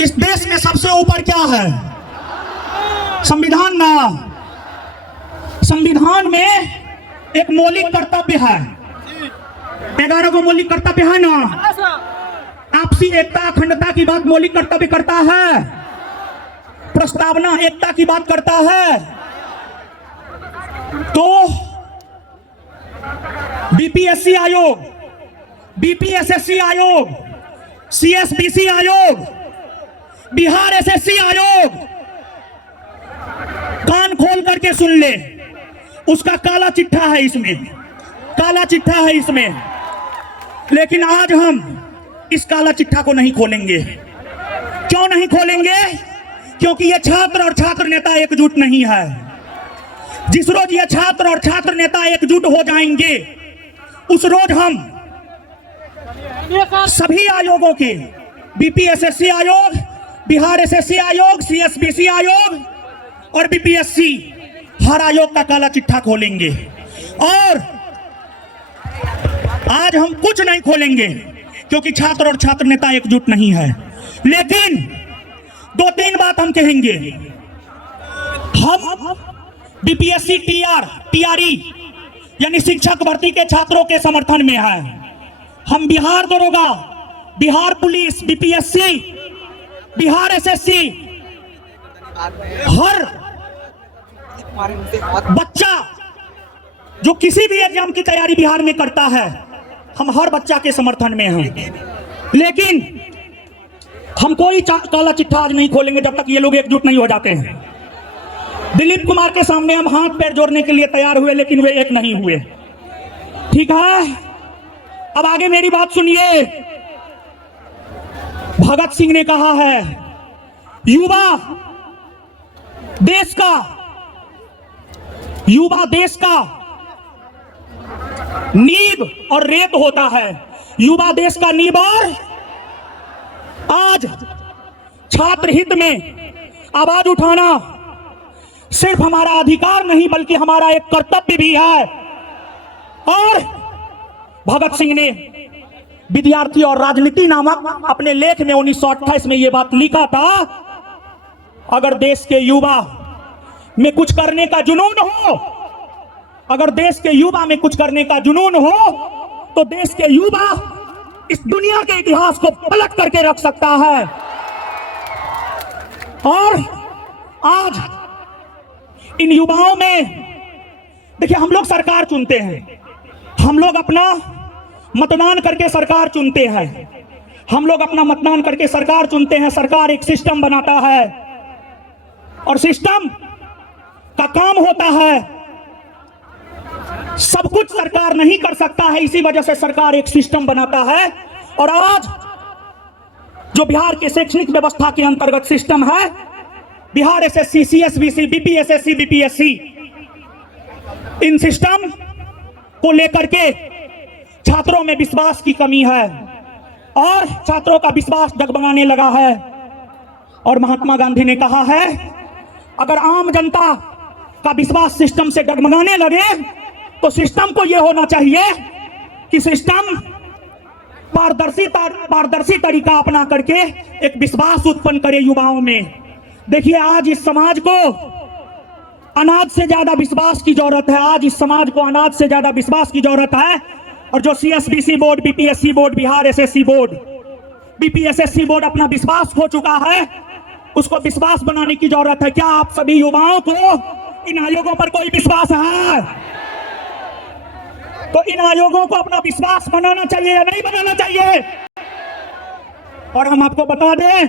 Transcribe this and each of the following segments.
इस देश में सबसे ऊपर क्या है? संविधान ना। संविधान में एक मौलिक कर्तव्य है, 11 को मौलिक कर्तव्य है ना। आपसी एकता अखंडता की बात मौलिक कर्तव्य करता है, प्रस्तावना एकता की बात करता है। तो बीपीएससी आयोग, बीपीएसएससी आयोग, सीएसबीसी आयोग, बिहार एसएससी आयोग कान खोल करके सुन ले, उसका काला चिट्ठा है इसमें, काला चिट्ठा है इसमें। लेकिन आज हम इस काला चिट्ठा को नहीं खोलेंगे। क्यों नहीं खोलेंगे? क्योंकि ये छात्र और छात्र नेता एकजुट नहीं है। जिस रोज ये छात्र और छात्र नेता एकजुट हो जाएंगे, उस रोज हम सभी आयोगों के, बीपीएसएससी आयोग, बिहार एसएससी आयोग, सीएसबीसी आयोग और बीपीएससी, हर आयोग का काला चिट्ठा खोलेंगे। और आज हम कुछ नहीं खोलेंगे क्योंकि छात्र और छात्र नेता एकजुट नहीं है। लेकिन 2-3 बात हम कहेंगे। हम बीपीएससी टीआरई यानी शिक्षक भर्ती के छात्रों के समर्थन में है। हम बिहार दरोगा, Bihar police, BPSC, Bihar SSC, हर बच्चा जो किसी भी एग्जाम की तैयारी बिहार में करता है, हम हर बच्चा के समर्थन में हैं। लेकिन हम कोई काला चिट्ठा आज नहीं खोलेंगे जब तक ये लोग एकजुट नहीं हो जाते हैं। दिलीप कुमार के सामने हम हाथ पैर जोड़ने के लिए तैयार हुए, लेकिन वे एक नहीं हुए। ठीक है, अब आगे मेरी बात सुनिए। भगत सिंह ने कहा है, युवा देश का नींव और रेत होता है। युवा देश का नींव और आज छात्र हित में आवाज उठाना सिर्फ हमारा अधिकार नहीं बल्कि हमारा एक कर्तव्य भी है। और भगत सिंह ने विद्यार्थी और राजनीति नामक अपने लेख में 1928 में यह बात लिखा था, अगर देश के युवा में कुछ करने का जुनून हो, अगर देश के युवा में कुछ करने का जुनून हो, तो देश के युवा इस दुनिया के इतिहास को पलट करके रख सकता है। और आज इन युवाओं में देखिए, हम लोग सरकार चुनते हैं, हम लोग अपना मतदान करके सरकार चुनते हैं, हम लोग अपना मतदान करके सरकार चुनते हैं। सरकार एक सिस्टम बनाता है और सिस्टम का काम होता है, सब कुछ सरकार नहीं कर सकता है, इसी वजह से सरकार एक सिस्टम बनाता है। और आज जो बिहार के शैक्षणिक व्यवस्था के अंतर्गत सिस्टम है, Bihar SSC, CSBC, BPSSC, BPSC, इन सिस्टम को लेकर के छात्रों में विश्वास की कमी है और छात्रों का विश्वास डगमगाने लगा है। और महात्मा गांधी ने कहा है, अगर आम जनता का विश्वास सिस्टम से डगमगाने लगे तो सिस्टम को यह होना चाहिए कि सिस्टम पारदर्शी तरीका अपना करके एक विश्वास उत्पन्न करे युवाओं में। देखिए, आज इस समाज को अनाज से ज्यादा विश्वास की जरूरत है, आज इस समाज को अनाज से ज्यादा विश्वास की जरूरत है। और जो CSBC board, BPSC board, Bihar SSC board, BPSSC board अपना विश्वास खो चुका है, उसको विश्वास बनाने की जरूरत है। क्या आप सभी युवाओं को इन आयोगों पर कोई विश्वास है? तो इन आयोगों को अपना विश्वास बनाना चाहिए या नहीं बनाना चाहिए? और हम आपको बता दें,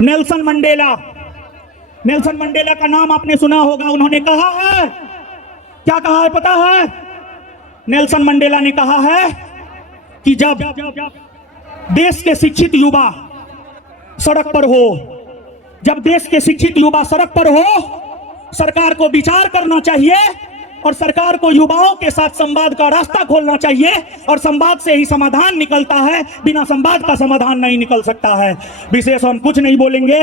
नेल्सन मंडेला का नाम आपने सुना होगा। उन्होंने कहा है, क्या कहा है पता है? नेल्सन मंडेला ने कहा है कि जब देश के शिक्षित युवा सड़क पर हो, जब देश के शिक्षित युवा सड़क पर हो, सरकार को विचार करना चाहिए और सरकार को युवाओं के साथ संवाद का रास्ता खोलना चाहिए। और संवाद से ही समाधान निकलता है, बिना संवाद का समाधान नहीं निकल सकता है। विशेष हम कुछ नहीं बोलेंगे।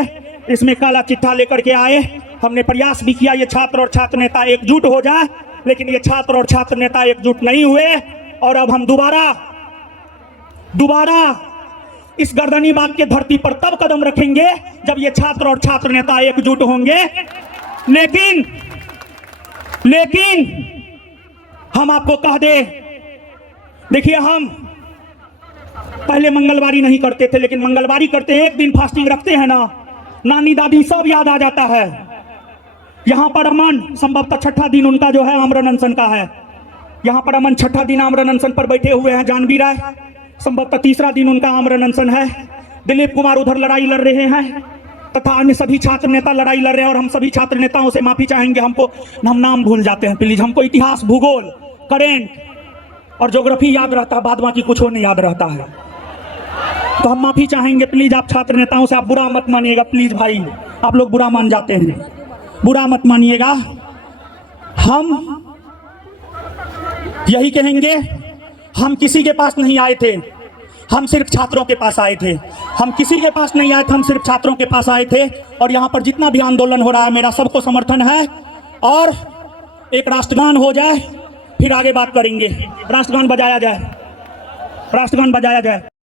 इसमें काला चिट्ठा लेकर के आए, हमने प्रयास भी किया ये छात्र और छात्र नेता एकजुट हो जाए, लेकिन ये छात्र और छात्र नेता एकजुट नहीं हुए। और अब हम दोबारा इस गर्दनी बाग के धरती पर तब कदम रखेंगे जब ये छात्र और छात्र नेता एकजुट होंगे। लेकिन हम आपको कह दे, देखिए हम पहले मंगलवारी नहीं करते थे, लेकिन मंगलवारी करते हैं, एक दिन फास्टिंग रखते हैं ना, नानी दादी सब याद आ जाता है। यहाँ पर अमन संभवतः छठा दिन उनका जो है आमरण अनशन का है। यहाँ पर अमन छठा दिन आमरण अनशन पर बैठे हुए हैं। जानवी राय संभवतः तीसरा दिन उनका आमरण अनशन है। दिलीप कुमार उधर लड़ाई लड़ रहे हैं तथा अन्य सभी छात्र नेता लड़ाई लड़ रहे हैं। और हम सभी छात्र नेताओं से माफी चाहेंगे, हम नाम भूल जाते हैं प्लीज। हमको इतिहास, भूगोल, करेंट और ज्योग्राफी याद रहता है, बाद बाकी कुछ नहीं याद रहता है। तो हम माफी चाहेंगे प्लीज आप छात्र नेताओं से। आप बुरा मत मानिएगा प्लीज भाई, आप लोग बुरा मान जाते हैं, बुरा मत मानिएगा। हम यही कहेंगे, हम किसी के पास नहीं आए थे, हम सिर्फ छात्रों के पास आए थे। हम किसी के पास नहीं आए थे, हम सिर्फ छात्रों के पास आए थे। और यहाँ पर जितना भी आंदोलन हो रहा है मेरा सबको समर्थन है। और एक राष्ट्रगान हो जाए फिर आगे बात करेंगे। राष्ट्रगान बजाया जाए, राष्ट्रगान बजाया जाए।